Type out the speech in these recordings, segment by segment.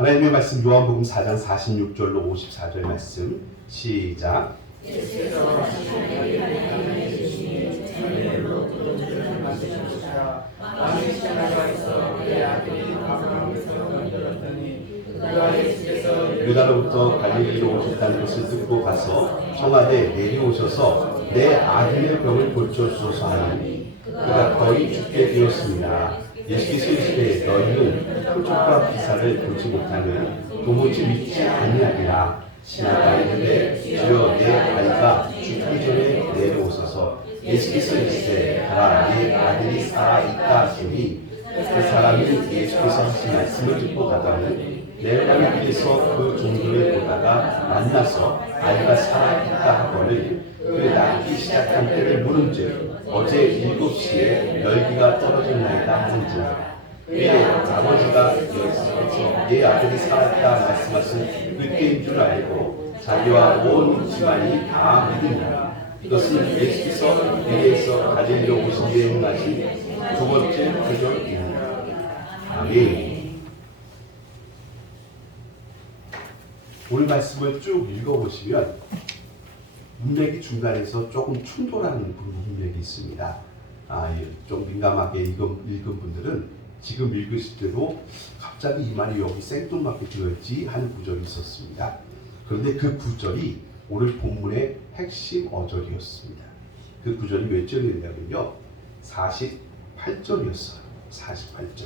하나님의 말씀 요한복음 4장 46절로 54절 말씀 시작. 예수께서 하나님의 하나님의 주시니 하늘로 그들을 만드셨으라. 왕의 신하가 있어 그의 아들이 가버나움에서 만들었더니 그가 예수께서 유다로부터 갈릴리로 오셨다는 것을 듣고 가서 청하되 내려오셔서 내 아들의 병을 고쳐주소서 하니 그가 거의 죽게 되었습니다. 예수께서 이르시되 너희는 표적과 기사를 보지 못하면 도무지 믿지 아니하리라. 신하가 이르되 주여 내 아이가 죽기 전에 내려오소서. 예수께서 이르시되 가라 내 아들이 살아있다 하시니 그 사람이 예수께서 하신 말씀을 듣고 가더니 내려가는 길에서 그 종들을 보다가 만나서 아이가 살아있다 하거늘 그 낫기 시작한 때를 물은즉 어제 7시에 열기가 떨어졌나이다 하는즉 그의 아버지가 여기서 내 아들이 살아있다 말씀하신 그때인 줄 알고 자기와 온 집안이 다 믿으니라. 이것은 예수께서 유대에서 갈릴리로 오신 뒤에 행하신 두 번째 표적입니다. 아멘. 오늘 말씀을 쭉 읽어보시면 문맥이 중간에서 조금 충돌하는 문맥이 있습니다. 좀 민감하게 읽은 분들은 지금 읽으실 때도 갑자기 이 말이 여기 생뚱맞게 들어있지 하는 구절이 있었습니다. 그런데 그 구절이 오늘 본문의 핵심 어절이었습니다. 그 구절이 몇 절이냐면요, 48절이었어요. 48절.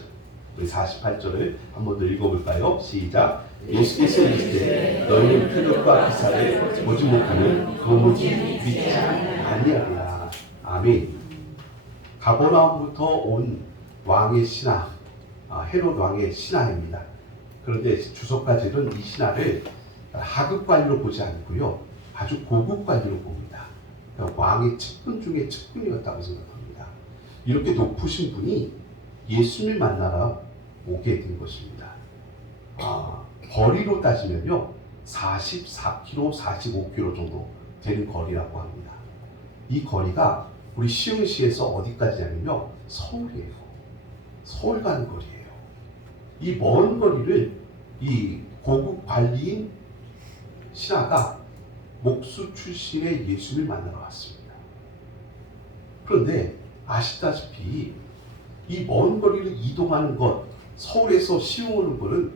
우리 48절을 한 번 더 읽어볼까요? 시작. 예수께서 이르시되 너희는 표적과 기사를 보지 못하면 도무지 믿지 아니하리라. 아멘. 가버나움부터 온 왕의 신하, 헤롯 왕의 신하입니다. 그런데 주석가들은 이 신하를 하급 관리로 보지 않고요, 아주 고급 관리로 봅니다. 그러니까 왕의 측근 중에 측근이었다고 생각합니다. 이렇게 높으신 분이 예수님을 만나러 오게 된 것입니다. 거리로 따지면요 44km, 45km 정도 되는 거리라고 합니다. 이 거리가 우리 시흥시에서 어디까지냐면요 서울이에요. 서울 가는 거리예요. 이 먼 거리를 이 고급 관리인 신하가 목수 출신의 예수님을 만나러 왔습니다. 그런데 아시다시피 이 먼 거리를 이동하는 것, 서울에서 시흥 오는 거는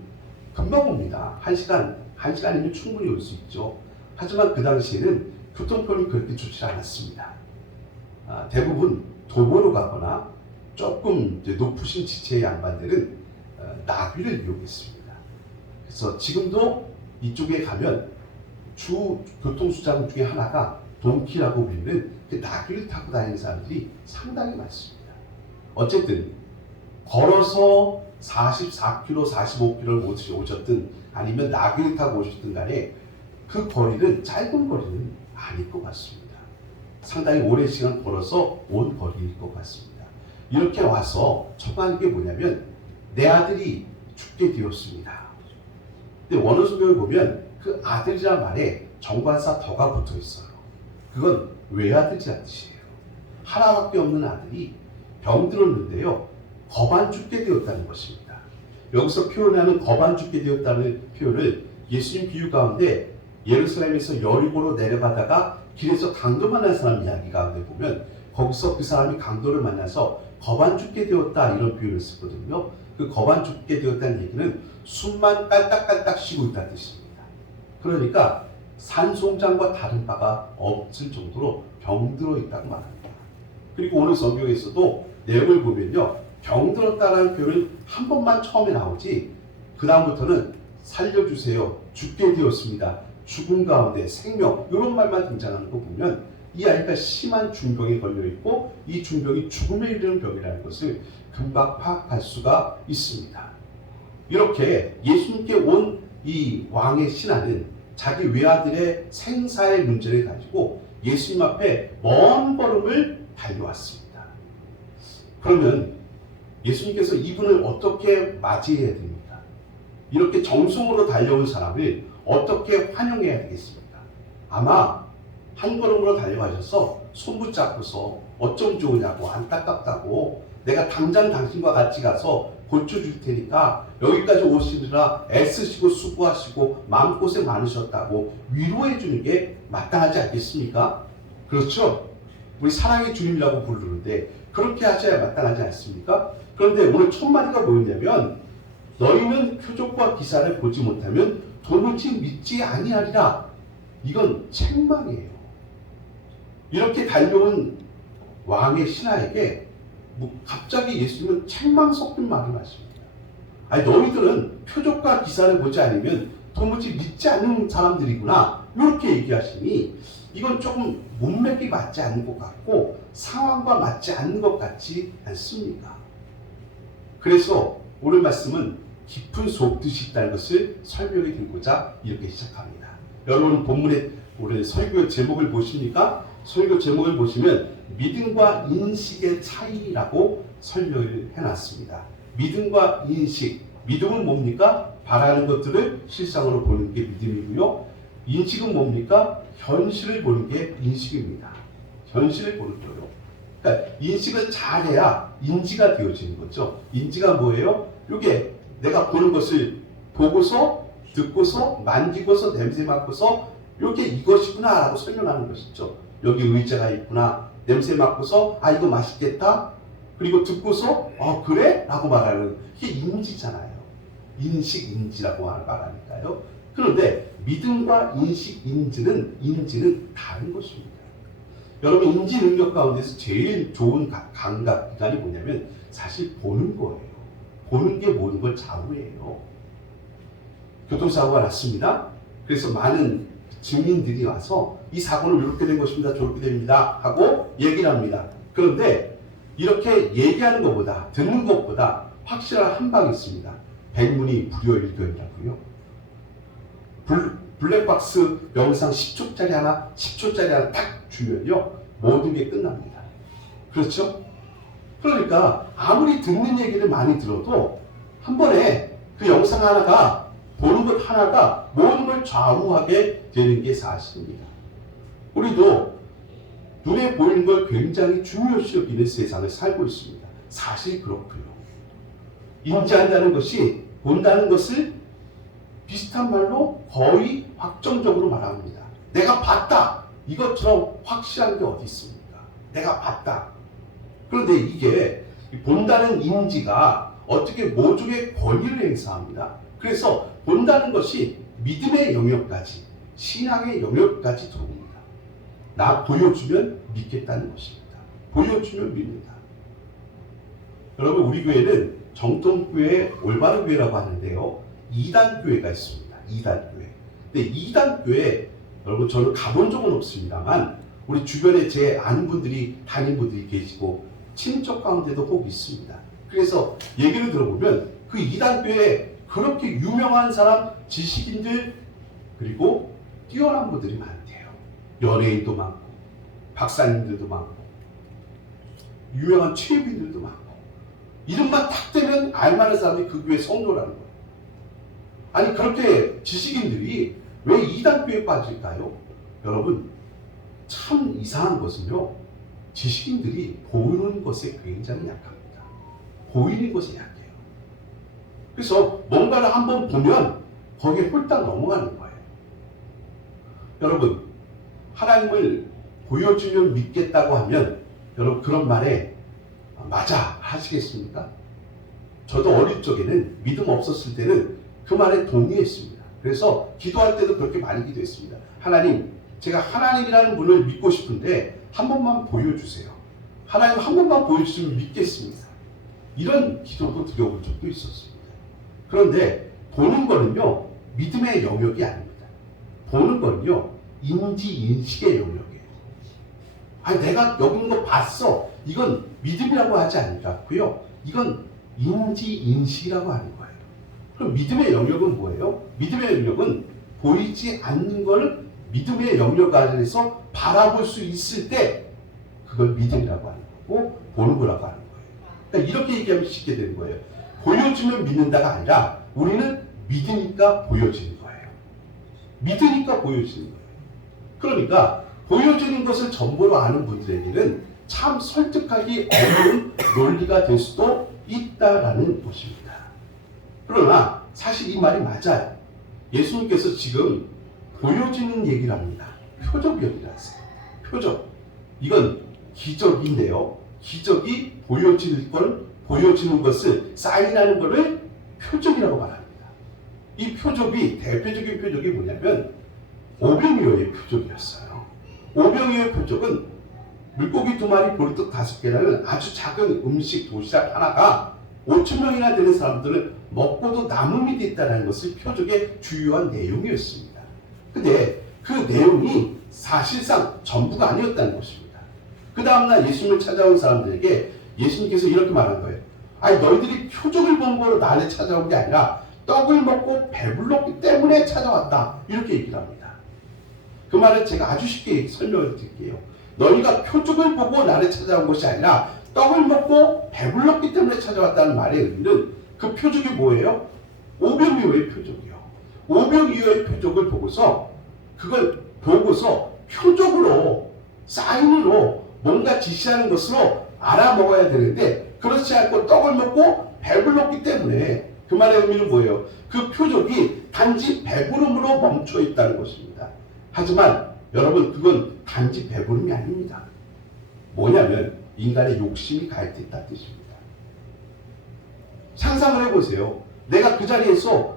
금방 옵니다. 1시간이면 충분히 올 수 있죠. 하지만 그 당시에는 교통편이 그렇게 좋지 않았습니다. 대부분 도보로 가거나 조금 이제 높으신 지체의 양반들은 나귀를 이용했습니다. 그래서 지금도 이쪽에 가면 주 교통수단 중에 하나가 동키라고 불리는 그 나귀를 타고 다니는 사람들이 상당히 많습니다. 어쨌든 걸어서 44km, 45km를 오셨든 아니면 나귀를 타고 오셨든 간에 그 거리는 짧은 거리는 아닐 것 같습니다. 상당히 오랜 시간 걸어서 온 거리일 것 같습니다. 이렇게 와서 청하는 게 뭐냐면 내 아들이 죽게 되었습니다. 근데 원어 성경을 보면 그 아들이라는 말에 정관사 더가 붙어 있어요. 그건 외아들이라는 뜻이에요. 하나밖에 없는 아들이 병들었는데요 겁안 죽게 되었다는 것입니다. 여기서 표현하는 겁안 죽게 되었다는 표현을 예수님 비유 가운데 예루살렘에서 여리고로 내려가다가 길에서 강도 만난 사람 이야기 가운데 보면 거기서 그 사람이 강도를 만나서 겁안 죽게 되었다 이런 표현을 쓰거든요. 그 겁안 죽게 되었다는 얘기는 숨만 깔딱깔딱 쉬고 있다는 뜻입니다. 그러니까 산송장과 다른 바가 없을 정도로 병들어 있다고 말합니다. 그리고 오늘 성경에서도 내용을 보면요 병들었다라는 표현은 한 번만 처음에 나오지 그 다음부터는 살려주세요, 죽게 되었습니다, 죽음 가운데 생명 이런 말만 등장하는 거 보면 이 아이가 심한 중병에 걸려있고 이 중병이 죽음에 이르는 병이라는 것을 금방 파악할 수가 있습니다. 이렇게 예수님께 온 이 왕의 신하는 자기 외아들의 생사의 문제를 가지고 예수님 앞에 먼 걸음을 달려왔습니다. 그러면 예수님께서 이분을 어떻게 맞이해야 됩니까? 이렇게 정성으로 달려온 사람을 어떻게 환영해야 되겠습니까? 아마 한 걸음으로 달려가셔서 손 붙잡고서 어쩜 좋으냐고, 안타깝다고, 내가 당장 당신과 같이 가서 고쳐줄 테니까 여기까지 오시느라 애쓰시고 수고하시고 마음고생 많으셨다고 위로해 주는 게 마땅하지 않겠습니까? 그렇죠? 우리 사랑의 주님이라고 부르는데 그렇게 하셔야 마땅하지 않습니까? 그런데 오늘 첫 마디가 뭐였냐면 너희는 표적과 기사를 보지 못하면 도무지 믿지 아니하리라. 이건 책망이에요. 이렇게 달려온 왕의 신하에게 갑자기 예수님은 책망 섞인 말을 하십니다. 아니 너희들은 표적과 기사를 보지 않으면 도무지 믿지 않는 사람들이구나 이렇게 얘기하시니 이건 조금 문맥이 맞지 않는 것 같고 상황과 맞지 않는 것 같지 않습니까? 그래서 오늘 말씀은 깊은 속뜻이 있다는 것을 설명해 드리고자 이렇게 시작합니다. 여러분 본문의 오늘 설교 제목을 보십니까? 설교 제목을 보시면 믿음과 인식의 차이라고 설명을 해놨습니다. 믿음과 인식, 믿음은 뭡니까? 바라는 것들을 실상으로 보는 게 믿음이고요. 인식은 뭡니까? 현실을 보는 게 인식입니다. 현실을 보는 거요. 그러니까 인식을 잘해야 인지가 되어지는 거죠. 인지가 뭐예요? 이게 내가 보는 것을 보고서 듣고서 만지고서 냄새 맡고서 이게 이것이구나 라고 설명하는 것이죠. 여기 의자가 있구나. 냄새 맡고서 아 이거 맛있겠다. 그리고 듣고서 그래? 라고 말하는 이게 인지잖아요. 인식, 인지라고 말하니까요. 그런데 믿음과 인식, 인지는 다른 것입니다. 여러분 인지 능력 가운데서 제일 좋은 감각 기관이 뭐냐면 사실 보는 거예요. 보는 게 모든 걸 좌우해요. 교통사고가 났습니다. 그래서 많은 증인들이 와서 이 사고는 이렇게 된 것입니다. 저렇게 됩니다. 하고 얘기를 합니다. 그런데 이렇게 얘기하는 것보다 듣는 것보다 확실한 한 방이 있습니다. 백문이 불여일견이라고요. 블랙박스 영상 10초짜리 하나 딱 주면요. 모든 게 끝납니다. 그렇죠? 그러니까 아무리 듣는 얘기를 많이 들어도 한 번에 그 영상 하나가 보는 것 하나가 모든 걸 좌우하게 되는 게 사실입니다. 우리도 눈에 보이는 걸 굉장히 중요시 여기는 세상을 살고 있습니다. 사실 그렇고요. 인지한다는 것이 본다는 것을 비슷한 말로 거의 확정적으로 말합니다. 내가 봤다. 이것처럼 확실한 게 어디 있습니까? 내가 봤다. 그런데 이게 본다는 인지가 어떻게 모종의 권위를 행사합니다. 그래서 본다는 것이 믿음의 영역까지, 신앙의 영역까지 들어옵니다. 나 보여주면 믿겠다는 것입니다. 보여주면 믿는다. 여러분 우리 교회는 정통교회 올바른 교회라고 하는데요. 2단 교회가 있습니다. 2단 교회. 근데 2단 교회 여러분 저는 가본 적은 없습니다만 우리 주변에 제 아는 분들이 다닌 분들이 계시고 친척 가운데도 혹 있습니다. 그래서 얘기를 들어보면 그 2단 교회에 그렇게 유명한 사람, 지식인들 그리고 뛰어난 분들이 많대요. 연예인도 많고 박사님들도 많고 유명한 체육인들도 많고 이름만 딱 대면 알만한 사람이 그 교회 성도라는 거예요. 아니 그렇게 지식인들이 왜 2단 교회에 빠질까요? 여러분 참 이상한 것은요. 지식인들이 보이는 것에 굉장히 약합니다. 보이는 것에 약해요. 그래서 뭔가를 한번 보면 거기에 홀딱 넘어가는 거예요. 여러분 하나님을 보여주면 믿겠다고 하면 여러분 그런 말에 맞아 하시겠습니까? 저도 어릴 적에는 믿음 없었을 때는 그 말에 동의했습니다. 그래서 기도할 때도 그렇게 많이 기도했습니다. 하나님, 제가 하나님이라는 분을 믿고 싶은데 한 번만 보여주세요. 하나님 한 번만 보여주시면 믿겠습니다. 이런 기도도 드려본 적도 있었습니다. 그런데 보는 거는요, 믿음의 영역이 아닙니다. 보는 거는요, 인지인식의 영역이에요. 아니 내가 여기 있는 거 봤어. 이건 믿음이라고 하지 않고요. 이건 인지인식이라고 하는 거예요. 그럼 믿음의 영역은 뭐예요? 믿음의 영역은 보이지 않는 걸 믿음의 영역 안에서 바라볼 수 있을 때 그걸 믿음이라고 하는 거고 보는 거라고 하는 거예요. 그러니까 이렇게 얘기하면 쉽게 되는 거예요. 보여주면 믿는다가 아니라 우리는 믿으니까 보여지는 거예요. 믿으니까 보여지는 거예요. 그러니까 보여지는 것을 전부로 아는 분들에게는 참 설득하기 어려운 논리가 될 수도 있다라는 것입니다. 그러나 사실 이 말이 맞아요. 예수님께서 지금 보여지는 얘기를 합니다. 표적이라고 하세요. 표적. 이건 기적인데요. 기적이 보여지는 것을 사인하는 것을 표적이라고 말합니다. 이 표적이 대표적인 표적이 뭐냐면 오병이어의 표적이었어요. 오병이어의 표적은 물고기 2마리 보리떡 5개라는 아주 작은 음식 도시락 하나가 5,000명이나 되는 사람들을 먹고도 남음이 됐다는 것을 표적의 주요한 내용이었습니다. 근데 그 내용이 사실상 전부가 아니었다는 것입니다. 그 다음날 예수님을 찾아온 사람들에게 예수님께서 이렇게 말한 거예요. 아니 너희들이 표적을 본 거로 나를 찾아온 게 아니라 떡을 먹고 배불렀기 때문에 찾아왔다. 이렇게 얘기를 합니다. 그 말을 제가 아주 쉽게 설명을 드릴게요. 너희가 표적을 보고 나를 찾아온 것이 아니라 떡을 먹고 배불렀기 때문에 찾아왔다는 말의 의미는 그 표적이 뭐예요? 오병이어의 표적이요. 오병이어의 표적을 보고서 그걸 보고서 표적으로 사인으로 뭔가 지시하는 것으로 알아먹어야 되는데 그렇지 않고 떡을 먹고 배불렀기 때문에 그 말의 의미는 뭐예요? 그 표적이 단지 배부름으로 멈춰 있다는 것입니다. 하지만 여러분 그건 단지 배부름이 아닙니다. 뭐냐면 인간의 욕심이 가입됐다는 뜻입니다. 상상을 해보세요. 내가 그 자리에서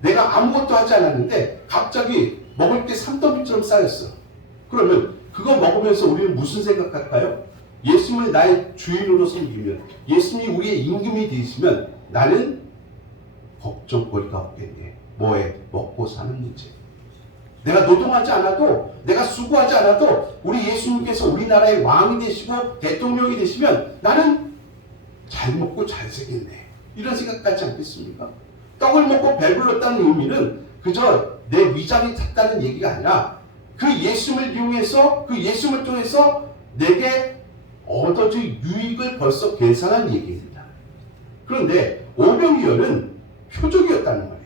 내가 아무것도 하지 않았는데 갑자기 먹을 게 산더미처럼 쌓였어. 그러면 그거 먹으면서 우리는 무슨 생각할까요? 예수님을 나의 주인으로 섬기면 예수님이 우리의 임금이 되시면 나는 걱정거리가 없겠네. 뭐에? 먹고 사는 문제. 내가 노동하지 않아도 내가 수고하지 않아도 우리 예수님께서 우리나라의 왕이 되시고 대통령이 되시면 나는 잘 먹고 잘 살겠네. 이런 생각하지 않겠습니까? 떡을 먹고 배불렀다는 의미는 그저 내 위장이 찼다는 얘기가 아니라 그 예수님을 이용해서 그 예수님을 통해서 내게 얻어질 유익을 벌써 계산한 얘기입니다. 그런데 오병이어는 표적이었다는 말이에요.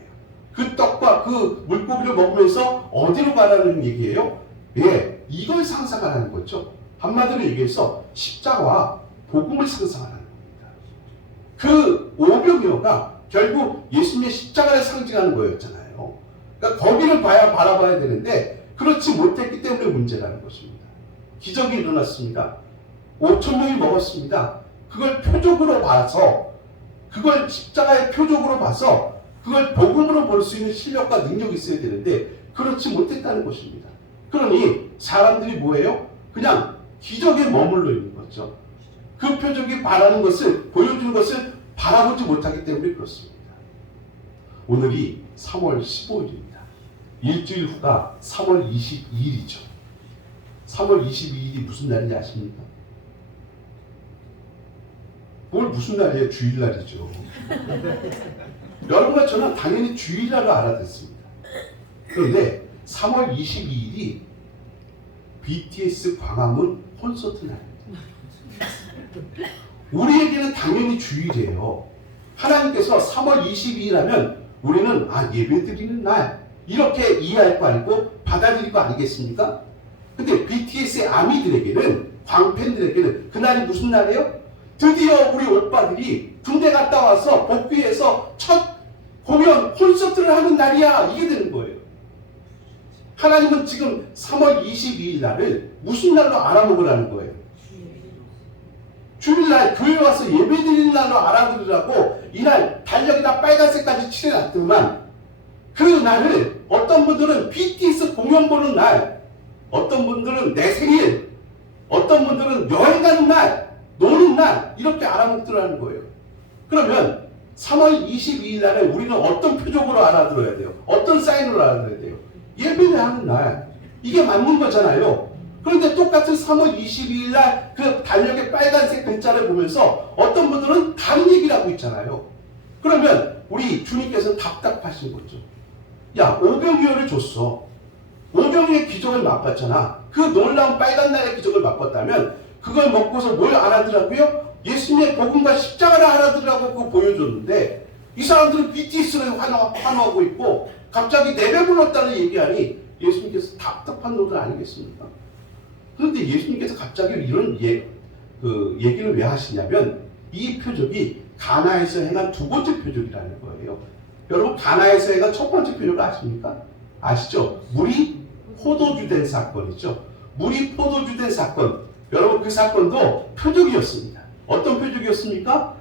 그 떡과 그 물고기를 먹으면서 어디로 가라는 얘기예요? 예, 이걸 상상하라는 거죠. 한마디로 얘기해서 십자가와 복음을 상상하라는 겁니다. 그 오병이어가 결국 예수님의 십자가를 상징하는 거였잖아요. 그러니까 거기를 바라봐야 되는데 그렇지 못했기 때문에 문제라는 것입니다. 기적이 일어났습니다. 5,000명이 먹었습니다. 그걸 표적으로 봐서 그걸 십자가의 표적으로 봐서 그걸 복음으로 볼 수 있는 실력과 능력이 있어야 되는데 그렇지 못했다는 것입니다. 그러니 사람들이 뭐예요? 그냥 기적에 머물러 있는 거죠. 그 표적이 바라는 것을 보여주는 것을 바라보지 못하기 때문에 그렇습니다. 오늘이 3월 15일입니다. 일주일 후가 3월 22일이죠. 3월 22일이 무슨 날인지 아십니까? 뭘 무슨 날이에요? 주일날이죠. 여러분과 저는 당연히 주일날로 알아듣습니다. 그런데 3월 22일이 BTS 광화문 콘서트 날입니다. 우리에게는 당연히 주일이에요. 하나님께서 3월 22일 하면 우리는 예배드리는 날 이렇게 이해할 거 아니고 받아들일 거 아니겠습니까? 근데 BTS의 아미들에게는 광팬들에게는 그날이 무슨 날이에요? 드디어 우리 오빠들이 군대 갔다 와서 복귀해서 첫 공연 콘서트를 하는 날이야. 이게 되는 거예요. 하나님은 지금 3월 22일 날을 무슨 날로 알아먹으라는 거예요? 주일날 교회 와서 예배드리는 날로 알아들으라고 이날 달력이나 빨간색까지 칠해놨더만 그 날을 어떤 분들은 BTS 공연 보는 날, 어떤 분들은 내 생일, 어떤 분들은 여행 가는 날, 노는 날 이렇게 알아먹더라는 거예요. 그러면 3월 22일 날에 우리는 어떤 표적으로 알아들어야 돼요? 어떤 사인으로 알아들어야 돼요? 예배를 하는 날. 이게 맞는 거잖아요. 그런데 똑같은 3월 22일 날 그 달력의 빨간색 글자를 보면서 어떤 분들은 다른 얘기를 하고 있잖아요. 그러면 우리 주님께서 답답하신 거죠. 야, 오병이어를 줬어. 오병이어의 기적을 맛봤잖아. 그 놀라운 빨간 날의 기적을 맛봤다면 그걸 먹고서 뭘 알아들었고요? 예수님의 복음과 십자가를 알아들으라고 그거 보여줬는데 이 사람들은 BTS를 환호하고 있고 갑자기 내 배불렀다는 얘기하니 예수님께서 답답한 노들 아니겠습니까? 그런데 예수님께서 갑자기 이런 얘기를 왜 하시냐면 이 표적이 가나에서 행한 두 번째 표적이라는 거예요. 여러분 가나에서 행한 첫 번째 표적을 아십니까? 아시죠? 물이 포도주 된 사건이죠. 물이 포도주 된 사건. 여러분 그 사건도 표적이었습니다. 어떤 표적이었습니까?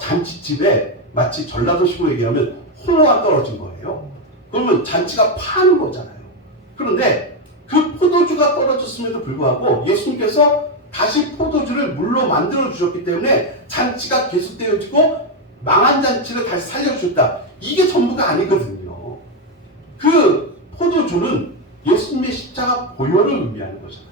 잔치집에 마치 전라도식으로 얘기하면 홍어가 떨어진 거예요. 그러면 잔치가 파는 거잖아요. 그런데 그 포도주가 떨어졌음에도 불구하고 예수님께서 다시 포도주를 물로 만들어 주셨기 때문에 잔치가 계속되어지고 망한 잔치를 다시 살려주셨다. 이게 전부가 아니거든요. 그 포도주는 예수님의 십자가 보혈을 의미하는 거잖아요.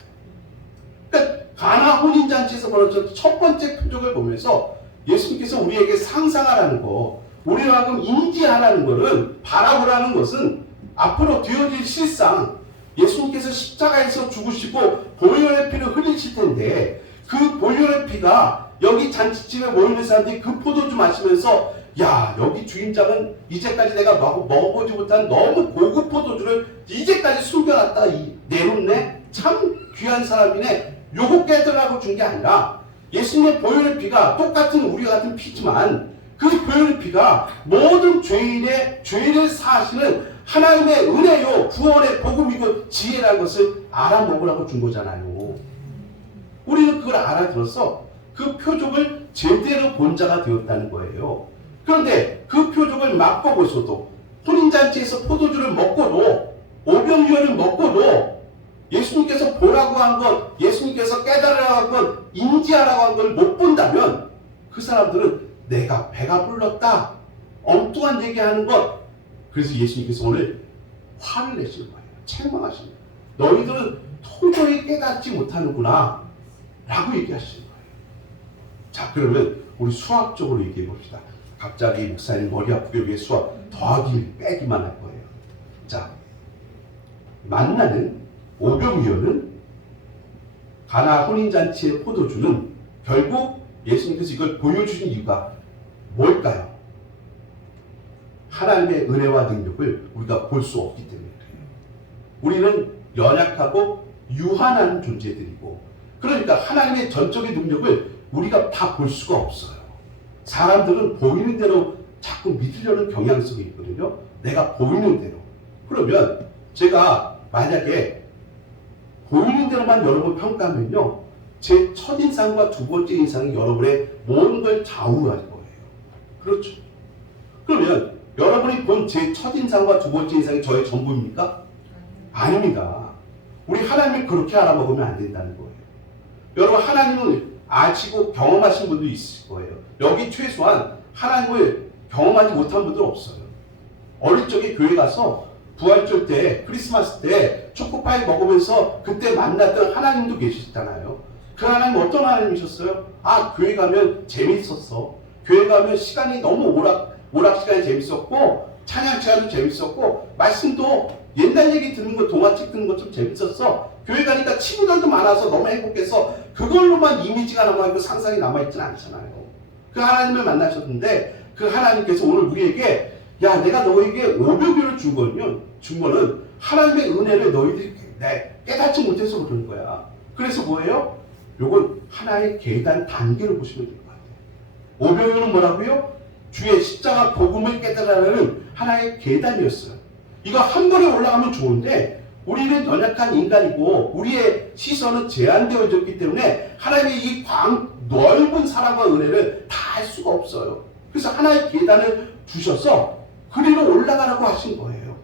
그러니까 가나 혼인잔치에서 벌어졌던 첫 번째 표적을 보면서 예수님께서 우리에게 상상하라는 거, 우리와 하여금 인지하라는 것은, 바라보라는 것은 앞으로 되어질 실상 예수님께서 십자가에서 죽으시고 보혈의 피를 흘리실 텐데 그 보혈의 피가 여기 잔치집에 모이는 사람들이 그 포도주 마시면서 야 여기 주인장은 이제까지 내가 먹어보지 못한 너무 고급 포도주를 이제까지 숨겨놨다 내놓네 참 귀한 사람이네 요거 깨달으라고 준 게 아니라 예수님의 보혈의 피가 똑같은 우리와 같은 피지만 그 보혈의 피가 모든 죄인의 죄를 사하시는 하나님의 은혜요 구원의 복음이고 지혜라는 것을 알아먹으라고 준 거잖아요. 우리는 그걸 알아들어서 그 표적을 제대로 본 자가 되었다는 거예요. 그런데 그 표적을 맛보고서도 혼인잔치에서 포도주를 먹고도 오병이어를 먹고도 예수님께서 보라고 한 것, 예수님께서 깨달으라고 한 것, 인지하라고 한 걸 못 본다면 그 사람들은 내가 배가 불렀다, 엉뚱한 얘기하는 것. 그래서 예수님께서 오늘 화를 내시는 거예요. 책망하시는 거예요. 너희들은 도저히 깨닫지 못하는구나 라고 얘기하시는 거예요. 자 그러면 우리 수학적으로 얘기해 봅시다. 갑자기 목사님 머리 아프게 왜 수학 더하기 빼기만 할 거예요. 자 만나는 오병이어는 가나 혼인잔치의 포도주는 결국 예수님께서 이걸 보여주신 이유가 뭘까요? 하나님의 은혜와 능력을 우리가 볼 수 없기 때문에 그래요. 우리는 연약하고 유한한 존재들이고 그러니까 하나님의 전적인 능력을 우리가 다 볼 수가 없어요. 사람들은 보이는 대로 자꾸 믿으려는 경향성이 있거든요. 내가 보이는 대로. 그러면 제가 만약에 보이는 대로만 여러분 평가하면요. 제 첫인상과 두 번째 인상이 여러분의 모든 걸 좌우할 거예요. 그렇죠. 그러면 여러분이 본 제 첫인상과 두 번째 인상이 저의 전부입니까? 아닙니다. 우리 하나님을 그렇게 알아먹으면 안 된다는 거예요. 여러분 하나님을 아시고 경험하신 분도 있을 거예요. 여기 최소한 하나님을 경험하지 못한 분들 없어요. 어릴 적에 교회 가서 부활절 때 크리스마스 때 초코파이 먹으면서 그때 만났던 하나님도 계시잖아요. 그 하나님 어떤 하나님이셨어요? 아 교회 가면 재밌었어. 교회 가면 시간이 너무 오락 시간이 재밌었고 찬양 시간도 재밌었고 말씀도 옛날 얘기 듣는 거 동화책 듣는 거 좀 재밌었어. 교회 가니까 친구들도 많아서 너무 행복해서 그걸로만 이미지가 남아있고 상상이 남아있지는 않잖아요. 그 하나님을 만나셨는데 그 하나님께서 오늘 우리에게 야 내가 너에게 오병이어를 준 거는 하나님의 은혜를 너희들이 깨닫지 못해서 그런 거야. 그래서 뭐예요? 요건 하나의 계단 단계로 보시면 될 것 같아요. 오병이어는 뭐라고요? 주의 십자가 복음을 깨달으라는 하나의 계단이었어요. 이거 한 번에 올라가면 좋은데 우리는 연약한 인간이고 우리의 시선은 제한되어졌기 때문에 하나님의 이 넓은 사랑과 은혜를 다 할 수가 없어요. 그래서 하나의 계단을 주셔서 그리로 올라가라고 하신 거예요.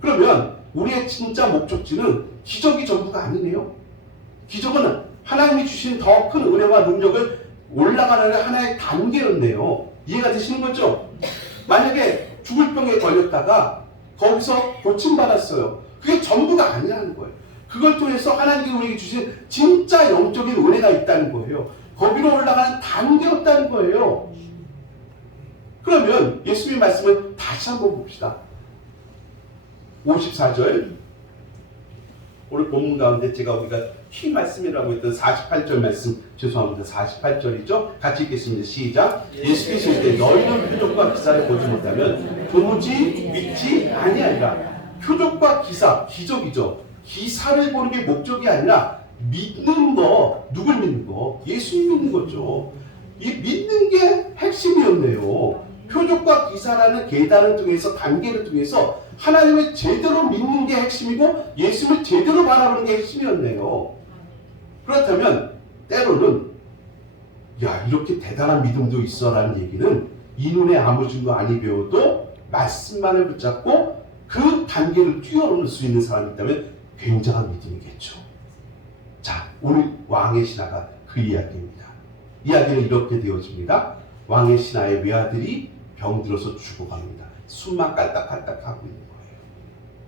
그러면 우리의 진짜 목적지는 기적이 전부가 아니네요. 기적은 하나님이 주신 더 큰 은혜와 능력을 올라가는 하나의 단계였네요. 이해가 되시는 거죠? 만약에 죽을 병에 걸렸다가 거기서 고침받았어요. 그게 전부가 아니라는 거예요. 그걸 통해서 하나님이 우리에게 주신 진짜 영적인 은혜가 있다는 거예요. 거기로 올라가는 단계였다는 거예요. 그러면 예수님의 말씀을 다시 한번 봅시다. 54절 오늘 본문 가운데 우리가 키 말씀이라고 했던 48절 말씀 죄송합니다. 48절이죠. 같이 읽겠습니다. 시작. 예수께서 이르되 너희는 표적과 기사를 보지 못하면 도무지 믿지 아니하리라. 표적과 기사, 기적이죠. 기사를 보는 게 목적이 아니라 믿는 거, 누굴 믿는 거? 예수님 믿는 거죠. 이 믿는 게 핵심이었네요. 표적과 기사라는 계단을 통해서 단계를 통해서 하나님을 제대로 믿는 게 핵심이고 예수님을 제대로 바라보는 게 핵심이었네요. 그렇다면 때로는 야 이렇게 대단한 믿음도 있어라는 얘기는 이 눈에 아무 증거 아니 배워도 말씀만을 붙잡고 그 단계를 뛰어넘을 수 있는 사람이 있다면 굉장한 믿음이겠죠. 자, 오늘 왕의 신하가 그 이야기입니다. 이야기는 이렇게 되어집니다. 왕의 신하의 외아들이 병들어서 죽어갑니다. 숨만 깔딱깔딱 하고 있는 거예요.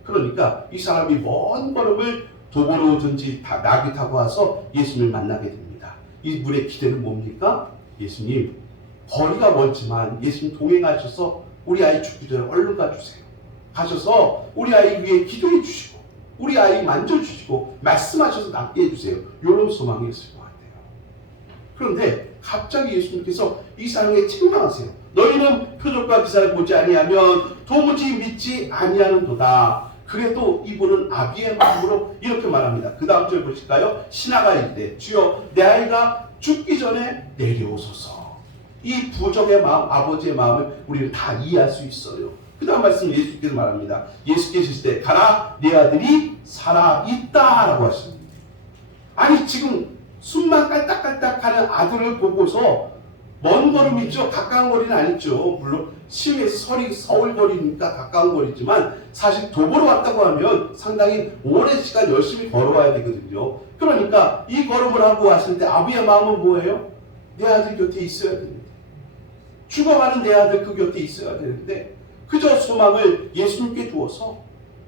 그러니까 이 사람이 먼 걸음을 도보로든지 나귀 타고 와서 예수님을 만나게 됩니다. 이 분의 기대는 뭡니까? 예수님, 거리가 멀지만 예수님 동행하셔서 우리 아이 죽기 전에 얼른 가주세요. 가셔서 우리 아이 위에 기도해 주시고 우리 아이 만져주시고 말씀하셔서 낫게 해주세요. 이런 소망이었을 것 같아요. 그런데 갑자기 예수님께서 이 사람에게 책망하세요. 너희는 표적과 기사를 보지 아니하면 도무지 믿지 아니하는도다. 그래도 이분은 아비의 마음으로 이렇게 말합니다. 그 다음 절 보실까요? 신하가 이르되 주여 내 아이가 죽기 전에 내려오소서. 이 부정의 마음, 아버지의 마음을 우리는 다 이해할 수 있어요. 그 다음 말씀 예수께서 말합니다. 예수께서 있을 때 가라 내 아들이 살아있다 라고 하십니다. 아니 지금 숨만 깔딱깔딱하는 아들을 보고서 먼 걸음이죠. 가까운 거리는 아니죠. 물론 시외에서 서울 거리니까 가까운 거리지만 사실 도보로 왔다고 하면 상당히 오랜 시간 열심히 걸어와야 되거든요. 그러니까 이 걸음을 하고 왔을 때 아비의 마음은 뭐예요? 내 아들 곁에 있어야 됩니다. 죽어가는 내 아들 그 곁에 있어야 되는데 그저 소망을 예수님께 두어서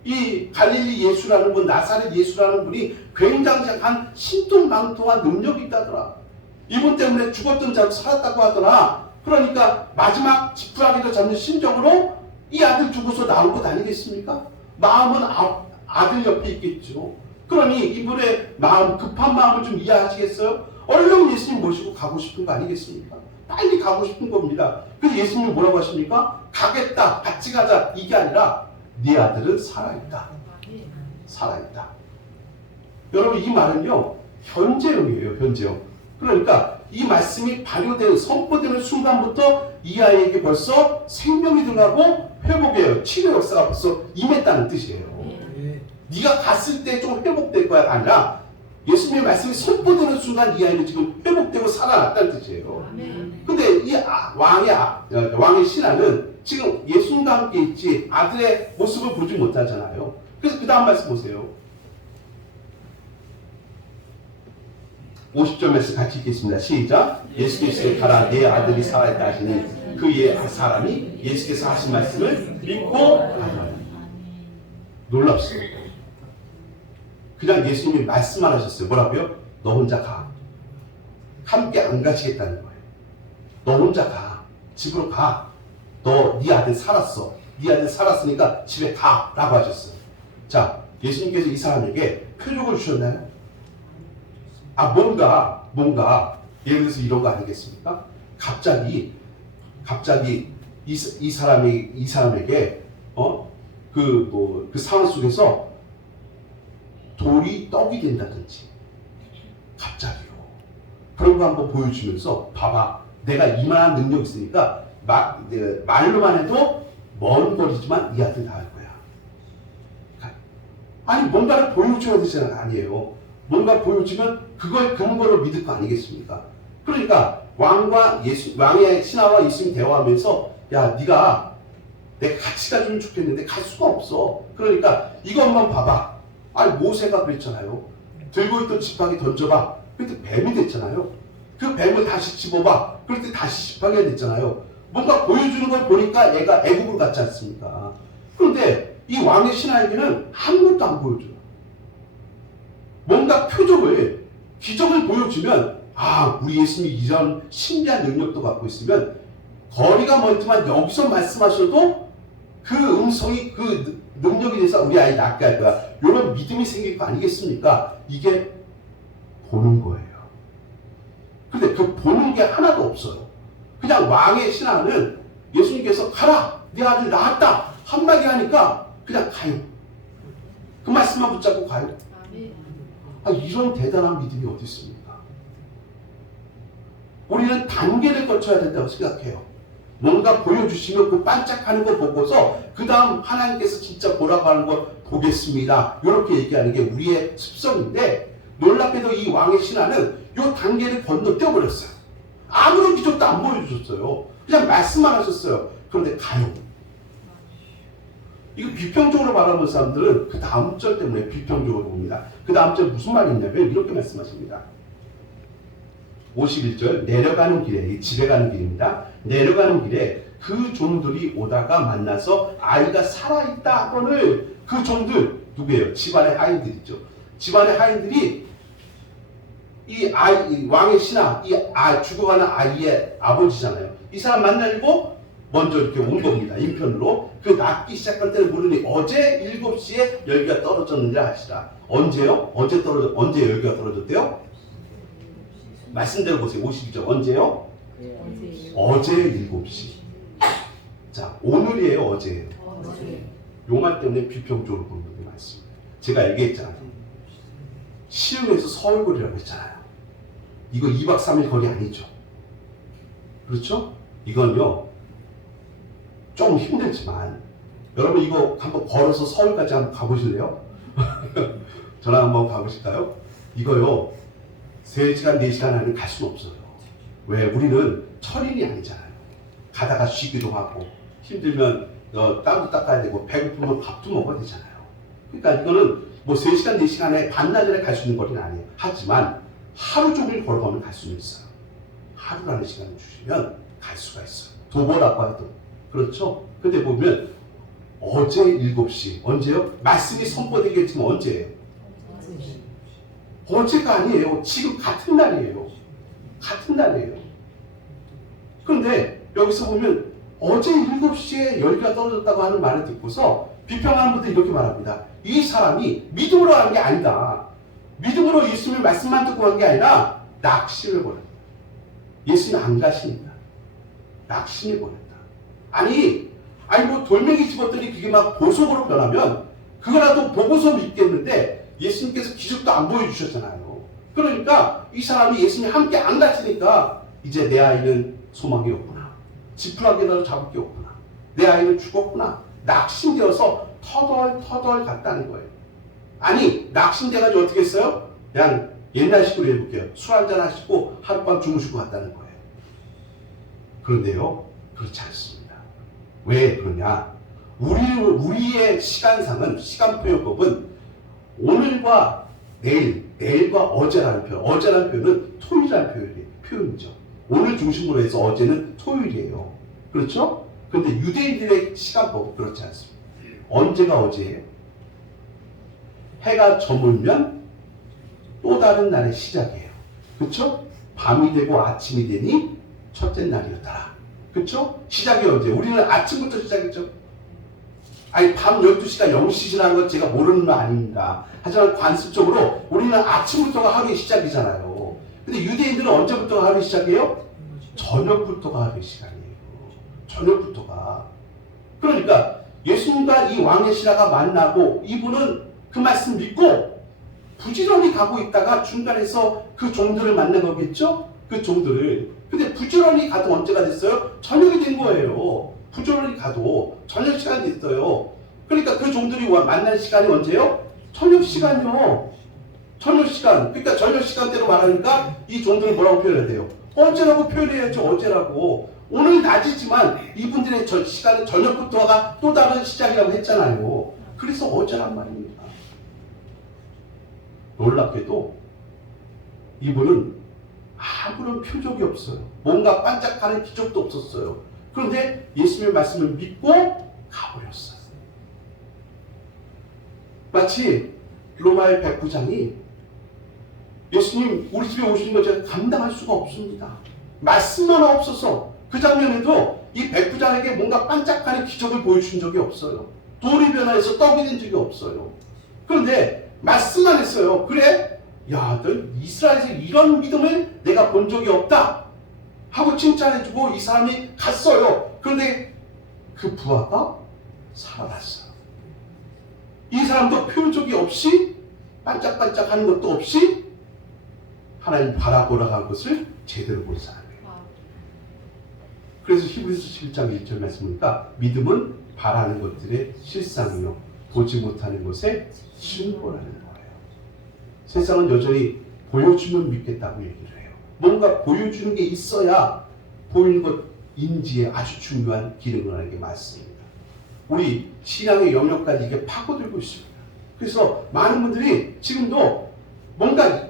이 갈릴리 예수라는 분, 나사렛 예수라는 분이 굉장한 신통방통한 능력이 있다더라. 이분 때문에 죽었던 자도 살았다고 하더라. 그러니까 마지막 지푸라기를 잡는 심정으로 이 아들 두고서 나온 것 아니겠습니까? 마음은 아들 옆에 있겠죠. 그러니 이분의 마음, 급한 마음을 좀 이해하시겠어요? 얼른 예수님 모시고 가고 싶은 거 아니겠습니까? 빨리 가고 싶은 겁니다. 그래서 예수님이 뭐라고 하십니까? 가겠다, 같이 가자. 이게 아니라 네 아들은 살아있다. 살아있다. 여러분 이 말은요 현재형이에요. 현재형. 그러니까 이 말씀이 발효되는 선포되는 순간부터 이 아이에게 벌써 생명이 들어가고 회복이에요. 치료 역사가 벌써 임했다는 뜻이에요. 네가 갔을 때 좀 회복될 거야가 아니라 예수님의 말씀이 선포되는 순간 이 아이는 지금 회복되고 살아났다는 뜻이에요. 근데 이 왕의 신하는 지금 예수님과 함께 있지 아들의 모습을 보지 못하잖아요. 그래서 그 다음 말씀 보세요. 50절 말씀 같이 읽겠습니다. 시작. 예수께서 가라 내 아들이 살아있다 하시니 그의 사람이 예수께서 하신 말씀을 믿고 가라. 놀랍습니다. 그냥 예수님이 말씀만 하셨어요. 뭐라고요? 너 혼자 가. 함께 안 가시겠다는 거예요. 너 혼자 가. 집으로 가. 네 아들 살았어. 네 아들 살았으니까 집에 가. 라고 하셨어요. 자, 예수님께서 이 사람에게 표적을 주셨나요? 뭔가 예를 들어서 이런 거 아니겠습니까? 갑자기 이 사람에게 그 상황 속에서 돌이 떡이 된다든지 갑자기요. 그런 거 한번 보여주면서 봐봐. 내가 이만한 능력이 있으니까 말로만 해도 먼 거리지만 이 아들 낳을 거야. 아니 뭔가를 보여줘야 되잖아요. 아니에요. 뭔가 보여주면 그걸 근거로 믿을 거 아니겠습니까? 그러니까 왕의 신하와 예수님 대화하면서 야 네가 내가 같이 가주면 좋겠는데 갈 수가 없어. 그러니까 이것만 봐봐. 아니 모세가 그랬잖아요. 들고 있던 지팡이 던져봐. 그때 뱀이 됐잖아요. 그 뱀을 다시 집어봐. 그럴 때 다시 지팡이가 됐잖아요. 뭔가 보여주는 걸 보니까 얘가 애국을 갖지 않습니까? 그런데 이 왕의 신하에게는 아무것도 안 보여줘요. 뭔가 기적을 보여주면 우리 예수님이 이런 신비한 능력도 갖고 있으면 거리가 멀지만 여기서 말씀하셔도 그 음성이 그 능력에 대해서 우리 아이 낫게 할 거야. 이런 믿음이 생길 거 아니겠습니까? 이게 보는 거예요. 근데 그 보는 게 하나도 없어요. 그냥 왕의 신하는 예수님께서 가라! 네 아들 낳았다! 한마디 하니까 그냥 가요. 그 말씀만 붙잡고 가요. 이런 대단한 믿음이 어디 있습니까? 우리는 단계를 거쳐야 된다고 생각해요. 뭔가 보여주시면 그 반짝하는 거 보고서 그 다음 하나님께서 진짜 보라고 하는 거 보겠습니다. 이렇게 얘기하는 게 우리의 습성인데, 놀랍게도 이 왕의 신하는 이 단계를 건너뛰어버렸어요. 아무런 기적도 안 보여주셨어요. 그냥 말씀만 하셨어요. 그런데 가요. 이거 비평적으로 바라보는 사람들은 그 다음 절 때문에 비평적으로 봅니다. 그 다음 절 무슨 말이 있냐면 이렇게 말씀하십니다. 51절, 내려가는 길에, 집에 가는 길입니다. 내려가는 길에 그 종들이 오다가 만나서 아이가 살아있다 하거늘, 그 종들 누구예요? 집안의 하인들이죠. 집안의 하인들이 이 왕의 신하, 죽어가는 아이의 아버지잖아요. 이 사람 만나고 먼저 이렇게 온 겁니다. 인편으로. 그 낫기 시작할 때는 모르니 어제 7시에 열기가 떨어졌느냐 하시라. 언제요? 언제 열기가 떨어졌대요? 말씀대로 보세요. 52절. 언제요? 어제 7시. 자, 오늘이에요? 어제예요? 용말 때문에 비평적으로 보는 게 많습니다. 제가 얘기했잖아요. 시흥에서 서울거리라고 했잖아요. 이거 2박 3일 거리 아니죠. 그렇죠? 이건요, 좀 힘들지만, 여러분 이거 한번 걸어서 서울까지 한번 가보실래요? 저랑 한번 가보실까요? 이거요, 3시간, 4시간 안에 갈 수는 없어요. 왜? 우리는 철인이 아니잖아요. 가다가 쉬기도 하고, 힘들면 땀도 닦아야 되고, 배고프면 밥도 먹어야 되잖아요. 그러니까 이거는 뭐 3시간, 4시간에 반나절에 갈 수 있는 거리는 아니에요. 하지만 하루 종일 걸어가면 갈 수는 있어요. 하루라는 시간을 주시면 갈 수가 있어요. 도보라고 해도. 그렇죠? 근데 보면 어제 7시, 언제요? 말씀이 선포되겠지만 언제예요? 어제가 아니에요. 지금 같은 날이에요. 같은 날이에요. 그런데 여기서 보면 어제 7시에 열기가 떨어졌다고 하는 말을 듣고서 비평하는 분들이 이렇게 말합니다. 이 사람이 믿음으로 한 게 아니다. 믿음으로 예수님의 말씀만 듣고 한 게 아니라 낙심을 보냈다. 예수님 안 가십니다. 낙심을 보냈다. 아니 뭐 돌멩이 집었더니 그게 막 보석으로 변하면 그거라도 보고서 믿겠는데 예수님께서 기적도 안 보여주셨잖아요. 그러니까 이 사람이 예수님 함께 안 갔으니까 이제 내 아이는 소망이 없구나. 지푸라기라도 잡을 게 없구나. 내 아이는 죽었구나. 낙심되어서 터덜 갔다는 거예요. 아니 낙심돼가지고 어떻게 했어요? 그냥 옛날식으로 해볼게요. 술 한잔 하시고 하룻밤 주무시고 갔다는 거예요. 그런데요, 그렇지 않습니다. 왜 그러냐? 우리의 시간상은, 시간표현법은 오늘과 내일, 내일과 어제라는 표현, 어제라는 표현은 토요일이라는 표현이죠. 오늘 중심으로 해서 어제는 토요일이에요. 그렇죠? 그런데 유대인들의 시간법은 그렇지 않습니다. 언제가 어제예요? 해가 저물면 또 다른 날의 시작이에요. 그렇죠? 밤이 되고 아침이 되니 첫째 날이었더라. 그렇죠? 시작이 언제? 우리는 아침부터 시작이죠. 아니 밤 12시가 0시라는 건 제가 모르는 건 아닙니다. 하지만 관습적으로 우리는 아침부터가 하루의 시작이잖아요. 근데 유대인들은 언제부터가 하루의 시작이에요? 저녁부터가 하루의 시간이에요. 저녁부터가. 그러니까 예수님과 이 왕의 신하가 만나고 이분은 그 말씀 믿고 부지런히 가고 있다가 중간에서 그 종들을 만난 거겠죠? 그 종들을. 근데 부지런히 가도 언제가 됐어요? 저녁이 된 거예요. 부지런히 가도 저녁 시간이 됐어요. 그러니까 그 종들이 만날 시간이 언제요? 저녁 시간이요. 저녁 시간. 그러니까 저녁 시간대로 말하니까 이 종들을 뭐라고 표현해야 돼요? 어제라고 표현해야죠. 어제라고. 오늘 낮이지만 이분들의 시간은 저녁부터가 또 다른 시작이라고 했잖아요. 그래서 어제란 말입니다. 놀랍게도 이분은 아무런 표적이 없어요. 뭔가 반짝하는 기적도 없었어요. 그런데 예수님의 말씀을 믿고 가버렸어요. 마치 로마의 백부장이 예수님 우리 집에 오시는 거 제가 감당할 수가 없습니다. 말씀만 없어서 그 장면에도 이 백부장에게 뭔가 반짝하는 기적을 보여준 적이 없어요. 돌이 변화해서 떡이 된 적이 없어요. 그런데 말씀만 했어요. 그래? 야, 너 이스라엘에서 이런 믿음을 내가 본 적이 없다 하고 칭찬해주고 이 사람이 갔어요. 그런데 그 부하가 살아났어요. 이 사람도 표적이 없이 반짝반짝하는 것도 없이 하나님 바라보라고 한 것을 제대로 본 사람이에요. 그래서 히브리서 11장 1절 말씀 보니까 믿음은 바라는 것들의 실상이요 보지 못하는 것의 증거라는 거예요. 세상은 여전히 보여주면 믿겠다고 얘기를 해요. 뭔가 보여주는 게 있어야 보이는 것 인지에 아주 중요한 기능을 하는 게 맞습니다. 우리 신앙의 영역까지 이게 파고들고 있습니다. 그래서 많은 분들이 지금도 뭔가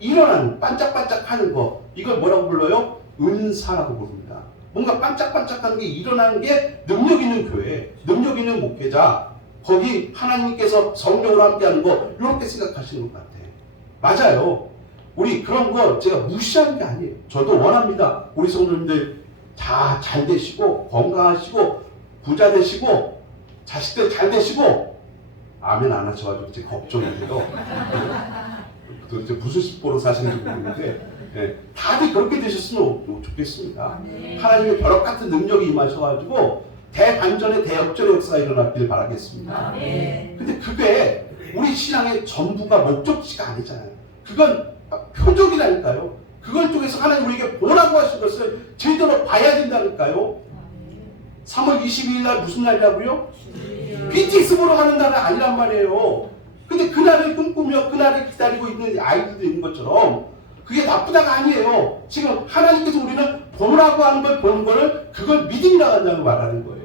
일어나는 반짝반짝하는 거, 이걸 뭐라고 불러요? 은사라고 부릅니다. 뭔가 반짝반짝하는 게 일어나는 게 능력 있는 교회, 능력 있는 목회자, 거기 하나님께서 성령으로 함께하는 거 이렇게 생각하시는 것 같아요. 맞아요. 우리 그런 거 제가 무시하는 게 아니에요. 저도 원합니다. 우리 성도님들 다 잘 되시고 건강하시고 부자 되시고 자식들 잘 되시고 아멘 안 하셔가지고 이제 걱정인데요. 도대체 무슨 식보로 사시는지 모르겠는데 네, 다들 그렇게 되셨으면 좋겠습니다. 하나님의 벼락 같은 능력이 임하셔가지고 대반전의 대역전의 역사가 일어났길 바라겠습니다. 근데 그게 우리 신앙의 전부가 목적지가 아니잖아요. 그건 표적이라니까요. 그걸 통해서 하나님 우리에게 보라고 하신 것을 제대로 봐야 된다니까요. 3월 22일 날 무슨 날이라고요? BTS 보러 가는 날은 아니란 말이에요. 근데 그날을 꿈꾸며 그날을 기다리고 있는 아이들도 있는 것처럼 그게 나쁘다가 아니에요. 지금 하나님께서 우리는 보라고 하는 걸 보는 거를 그걸 믿음이라고 한다고 말하는 거예요.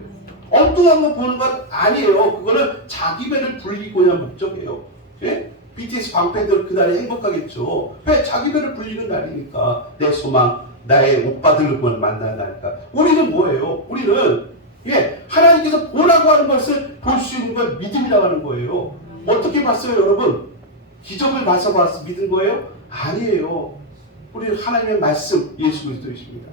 엉뚱한 거 보는 것 아니에요. 그거는 자기 배를 불리고자 목적이에요. 예? BTS 방패들 그날이 행복하겠죠. 왜? 자기 배를 불리는 날이니까. 내 소망, 나의 오빠들을 만나는 날이니까. 우리는 뭐예요? 우리는 하나님께서 보라고 하는 것을 볼 수 있는 걸 믿음이라고 하는 거예요. 어떻게 봤어요, 여러분? 기적을 봐서 믿은 거예요? 아니에요. 우리는 하나님의 말씀, 예수 그리스도이십니다.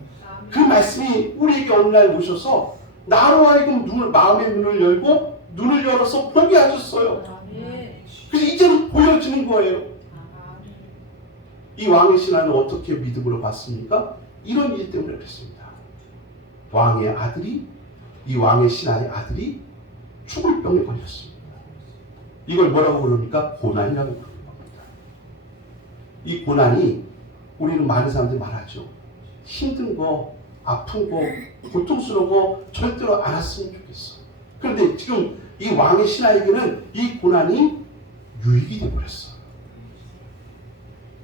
그 말씀이 우리에게 어느 날 오셔서 나로 하여금 마음의 문을 열고 눈을 열어서 보게 하셨어요. 그래서 이제는 보여지는 거예요. 이 왕의 신앙을 어떻게 믿음으로 봤습니까? 이런 일 때문에 그랬습니다. 왕의 아들이, 이 왕의 신앙의 아들이 죽을 병에 걸렸습니다. 이걸 뭐라고 부릅니까? 고난이라고 부르는 겁니다. 이 고난이 우리는 많은 사람들이 말하죠. 힘든 거, 아픈 거, 고통스러운 거 절대로 안 했으면 좋겠어. 그런데 지금 이 왕의 신하에게는 이 고난이 유익이 되어버렸어.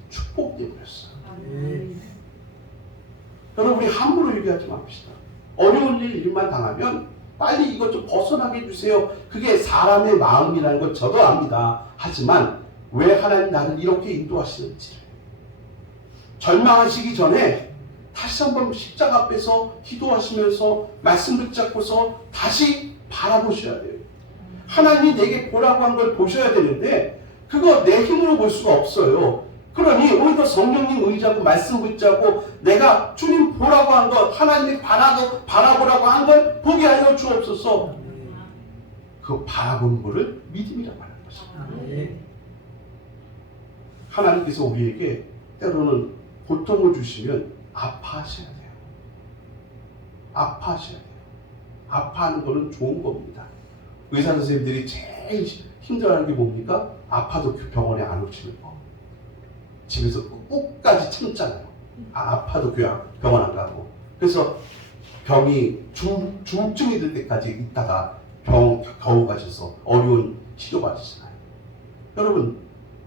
축복되어버렸어. 여러분 우리 함부로 얘기하지 맙시다. 어려운 일만 당하면 빨리 이것 좀 벗어나게 해주세요. 그게 사람의 마음이라는 걸 저도 압니다. 하지만 왜 하나님 나를 이렇게 인도하시는지 절망하시기 전에 다시 한번 십자가 앞에서 기도하시면서 말씀 붙잡고서 다시 바라보셔야 돼요. 하나님이 내게 보라고 한 걸 보셔야 되는데 그거 내 힘으로 볼 수가 없어요. 그러니 오히려 성령님 의지하고 말씀 붙잡고 내가 주님 보라고 한 것, 하나님이 바라보라고 한 걸 보게 하여 주옵소서. 그 바라보는 것을 믿음이라고 하는 것입니다. 하나님께서 우리에게 때로는 고통을 주시면 아파하셔야 돼요. 아파하셔야 돼요. 아파하는 것은 좋은 겁니다. 의사 선생님들이 제일 힘들어하는 게 뭡니까? 아파도 병원에 안 오시는 거. 집에서 끝까지 참잖아요. 아파도 병원 안 가고. 그래서 병이 중증이 될 때까지 있다가 겨우 가셔서 어려운 치료 받으시나요? 여러분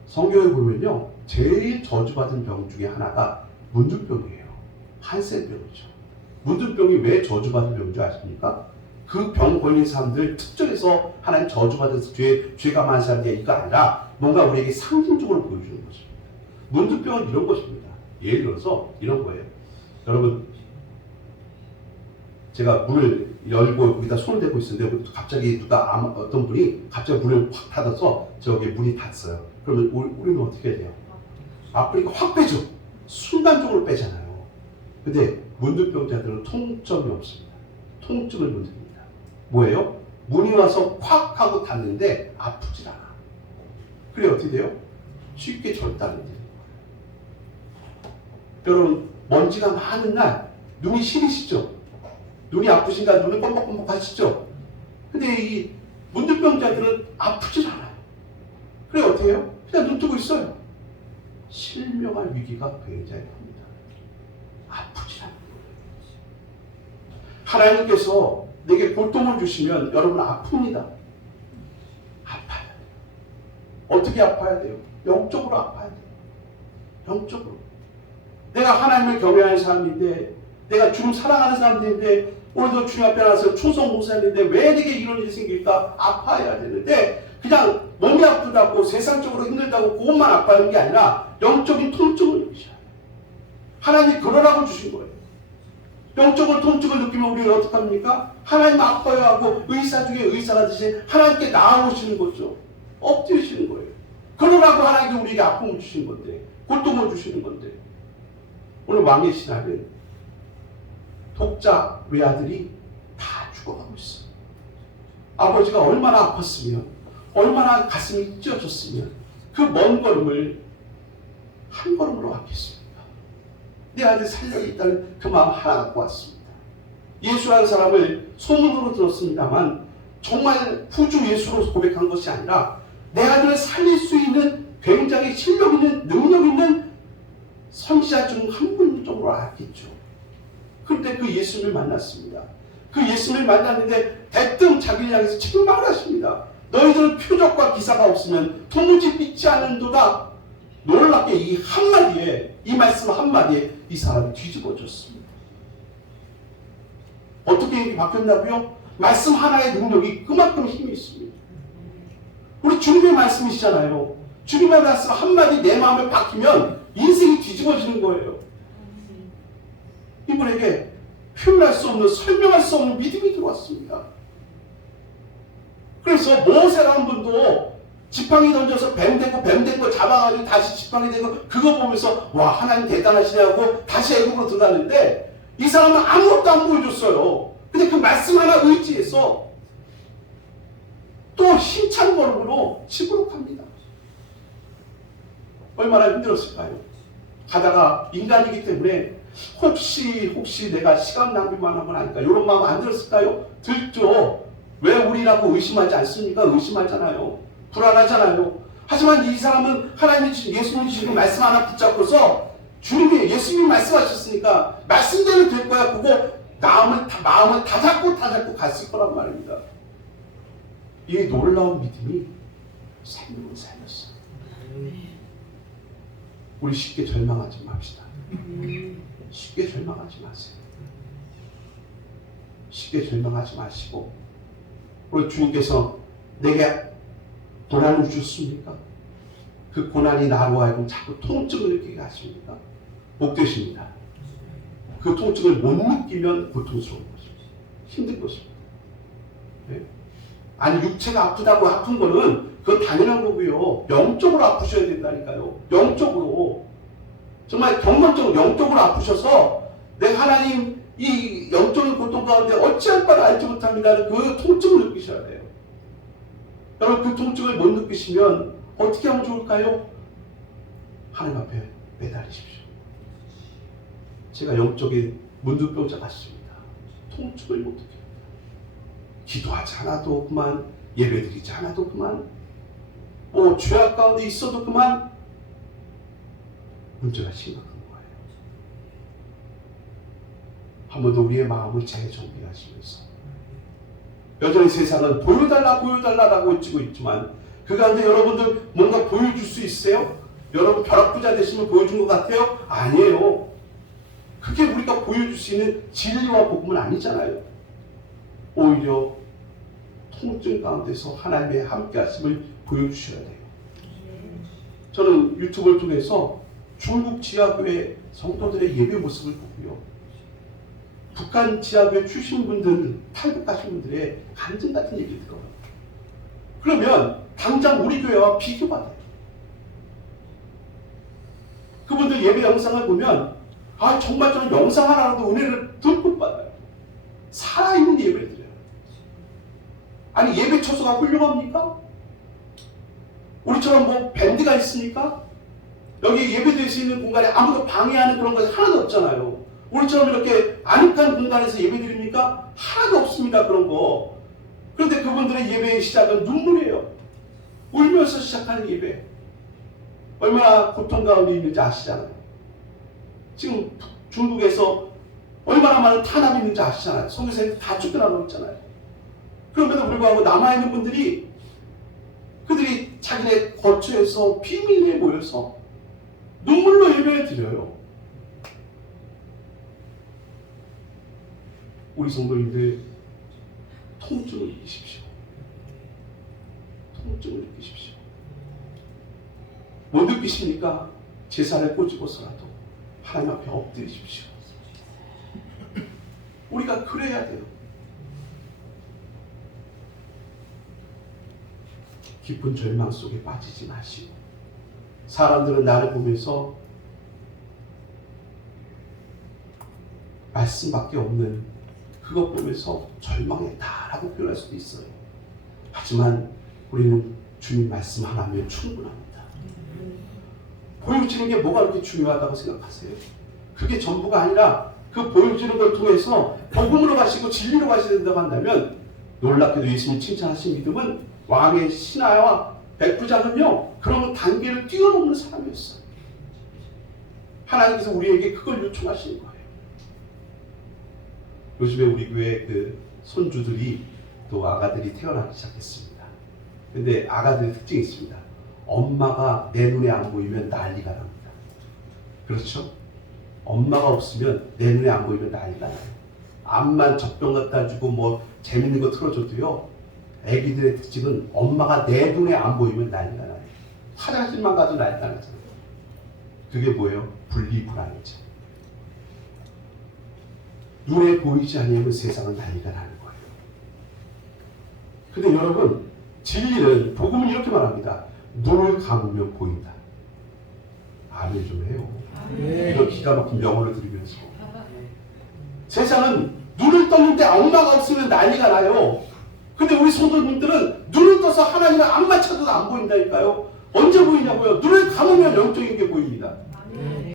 성경에 보면요. 제일 저주받은 병 중에 하나가 문둥병이에요. 한센병이죠. 문둥병이 왜 저주받은 병인 줄 아십니까? 그 병 걸린 사람들 특정해서 하나님 저주받은 죄가 많은 사람들이 이거 아니라 뭔가 우리에게 상징적으로 보여주는 것입니다. 문둥병은 이런 것입니다. 예를 들어서 이런 거예요. 여러분 제가 문을 열고 거기다 손을 대고 있었는데 갑자기 어떤 분이 갑자기 문을 확 닫아서 저기 문이 닫았어요. 그러면 우리는 어떻게 해야 돼요? 아프니까 확 빼죠. 순간적으로 빼잖아요. 근데 문둥병자들은 통점이 없습니다. 통증을 못 느낍니다. 뭐예요? 문이 와서 콱 하고 닫는데 아프질 않아. 그래 어떻게 돼요? 쉽게 절단이 돼요. 여러분 먼지가 많은 날 눈이 시리시죠? 눈이 아프신가 눈이 껌뻑껌뻑 하시죠? 근데 이 문둥병자들은 아프질 않아요. 그래 어떻게 해요? 그냥 눈 뜨고 있어요. 실명할 위기가 굉장히 큽니다. 아프질 않아요. 하나님께서 내게 고통을 주시면 여러분 아픕니다. 아파요. 어떻게 아파야 돼요? 영적으로 아파야 돼요. 영적으로. 내가 하나님을 경외하는 사람인데, 내가 주님 사랑하는 사람인데, 오늘도 주님 앞에 나서 초성 목사인데 왜 내게 이런 일이 생길까? 아파야 되는데 그냥 몸이 아프다고 세상적으로 힘들다고 그것만 아파하는 게 아니라 영적인 통증을 느끼셔야 돼요. 하나님이 그러라고 주신 거예요. 영적인 통증을 느끼면 우리는 어떻게 합니까? 하나님 아파요 하고 의사 중에 의사가 되신 하나님께 나아오시는 거죠. 엎드리시는 거예요. 그러라고 하나님께 우리에게 아픔을 주신 건데, 고통을 주시는 건데, 오늘 왕의 신하는 독자 외아들이 다 죽어가고 있어요. 아버지가 얼마나 아팠으면, 얼마나 가슴이 찢어졌으면 그 먼 걸음을 한 걸음으로 왔겠습니까? 내 아들 살려야겠다는 그 마음 하나 갖고 왔습니다. 예수라는 사람을 소문으로 들었습니다만 정말 구주 예수로 고백한 것이 아니라 내 아들을 살릴 수 있는 굉장히 실력 있는, 능력 있는 선지자 중 한 분 정도로 알았겠죠. 그런데 그 예수님을 만났습니다. 그 예수님을 만났는데 대뜸 자기를 향해서 책망을 하십니다. 너희들은 표적과 기사가 없으면 도무지 믿지 않는도다. 놀랍게 이 한마디에, 이 말씀 한마디에 이 사람이 뒤집어졌습니다. 어떻게 이렇게 바뀌었나고요? 말씀 하나의 능력이 그만큼 힘이 있습니다. 우리 주님의 말씀이시잖아요. 주님의 말씀 한마디 내 마음에 박히면 인생이 뒤집어지는 거예요. 이분에게 표현할 수 없는, 설명할 수 없는 믿음이 들어왔습니다. 그래서 모세라는 분도 지팡이 던져서 뱀 되고 뱀 된 거 잡아가지고 다시 지팡이 되고 그거 보면서 와 하나님 대단하시네 하고 다시 애국으로 들어갔는데 이 사람은 아무것도 안 보여줬어요. 근데 그 말씀 하나 의지해서 또 힘찬 걸음으로 집으로 갑니다. 얼마나 힘들었을까요? 가다가 인간이기 때문에 혹시 내가 시간 낭비만 하면 아닐까 이런 마음 안 들었을까요? 들죠. 왜 우리라고 의심하지 않습니까? 의심하잖아요. 불안하잖아요. 하지만 이 사람은 하나님이 주신, 예수님이 주신 말씀 하나 붙잡고서 주님이, 예수님이 말씀하셨으니까 말씀대로 될 거야. 그거 마음을 다 잡고 갔을 거란 말입니다. 이 놀라운 믿음이 생명을 살렸어요. 우리 쉽게 절망하지 맙시다. 쉽게 절망하지 마세요. 쉽게 절망하지 마시고, 우리 주님께서 내게 고난을 주셨습니까? 그 고난이 나로 하여금 자꾸 통증을 느끼게 하십니까? 못 되십니다. 그 통증을 못 느끼면 고통스러운 것입니다. 힘든 것입니다. 네? 아니 육체가 아프다고 아픈 거는 그건 당연한 거고요. 영적으로 아프셔야 된다니까요. 영적으로. 정말 경험적으로 영적으로 아프셔서 내가 하나님 이 영적인 고통 가운데 어찌할 바를 알지 못합니다. 그 통증을 느끼셔야 돼요. 여러분 그 통증을 못 느끼시면 어떻게 하면 좋을까요? 하나님 앞에 매달리십시오. 제가 영적인 문둥병자 같습니다. 통증을 못 느낍니다. 기도하지 않아도 그만, 예배드리지 않아도 그만, 죄악 가운데 있어도 그만, 문제가 심각한 거예요. 한 번 더 우리의 마음을 재정비하시면서 여전히 세상은 보여달라라고 외치고 있지만 그 가운데 여러분들 뭔가 보여줄 수 있어요? 여러분 벼락부자 되시면 보여준 것 같아요? 아니에요. 그게 우리가 보여줄 수 있는 진리와 복음은 아니잖아요. 오히려 통증 가운데서 하나님의 함께 하심을 보여주셔야 돼요. 저는 유튜브를 통해서 중국 지하교회 성도들의 예배 모습을 보고요. 북한 지하교회 출신 분들, 탈북하신 분들의 간증 같은 얘기를 들어요. 그러면 당장 우리 교회와 비교받아요. 그분들 예배 영상을 보면 정말 저는 영상 하나라도 은혜를 듬뿍 받아요. 살아있는 예배를 드려요. 아니 예배 처소가 훌륭합니까? 우리처럼 밴드가 있습니까? 여기 예배드릴 수 있는 공간에 아무도 방해하는 그런 것이 하나도 없잖아요. 우리처럼 이렇게 아늑한 공간에서 예배드립니까? 하나도 없습니다. 그런 거. 그런데 그분들의 예배의 시작은 눈물이에요. 울면서 시작하는 예배. 얼마나 고통 가운데 있는지 아시잖아요. 지금 중국에서 얼마나 많은 탄압이 있는지 아시잖아요. 선교사님들 다 쫓겨나고 있잖아요. 그럼에도 불구하고 남아있는 분들이 그들이 자기네 거처에서 비밀리에 모여서 눈물로 예배를 드려요. 우리 성도님들 통증을 느끼십시오. 통증을 느끼십시오. 뭐 느끼십니까? 제사를 꼬집어서라도 하나님 앞에 엎드리십시오. 우리가 그래야 돼요. 깊은 절망 속에 빠지지 마시고, 사람들은 나를 보면서 말씀밖에 없는 그것 보면서 절망했다라고 표현할 수도 있어요. 하지만 우리는 주님 말씀 하나면 충분합니다. 보여지는 게 뭐가 그렇게 중요하다고 생각하세요? 그게 전부가 아니라 그 보여지는 걸 통해서 복음으로 가시고 진리로 가셔야 된다고 한다면, 놀랍게도 예수님 칭찬하신 믿음은 왕의 신하와 백부장은요, 그런 단계를 뛰어넘는 사람이었어요. 하나님께서 우리에게 그걸 요청하시는 거예요. 요즘에 우리 교회 그 손주들이 또 아가들이 태어나기 시작했습니다. 근데 아가들의 특징이 있습니다. 엄마가 내 눈에 안 보이면 난리가 납니다. 그렇죠? 엄마가 없으면 내 눈에 안 보이면 난리가 나요. 암만 젖병 갖다 주고 뭐 재밌는 거 틀어줘도요, 애기들의 특징은 엄마가 내 눈에 안 보이면 난리가 나요. 화장실만 가도 난리가 나잖아요. 그게 뭐예요? 분리불안이죠. 눈에 보이지 않으면 세상은 난리가 나는 거예요. 근데 여러분, 진리는, 복음은 이렇게 말합니다. 눈을 감으면 보인다. 아멘 좀 해요. 이런 기가 막힌 명언을 들으면서. 세상은 눈을 떴는데 엄마가 없으면 난리가 나요. 근데 우리 성도님들은 눈을 떠서 하나님을 안 맞춰도 안 보인다니까요. 언제 보이냐고요? 눈을 감으면 영적인 게 보입니다.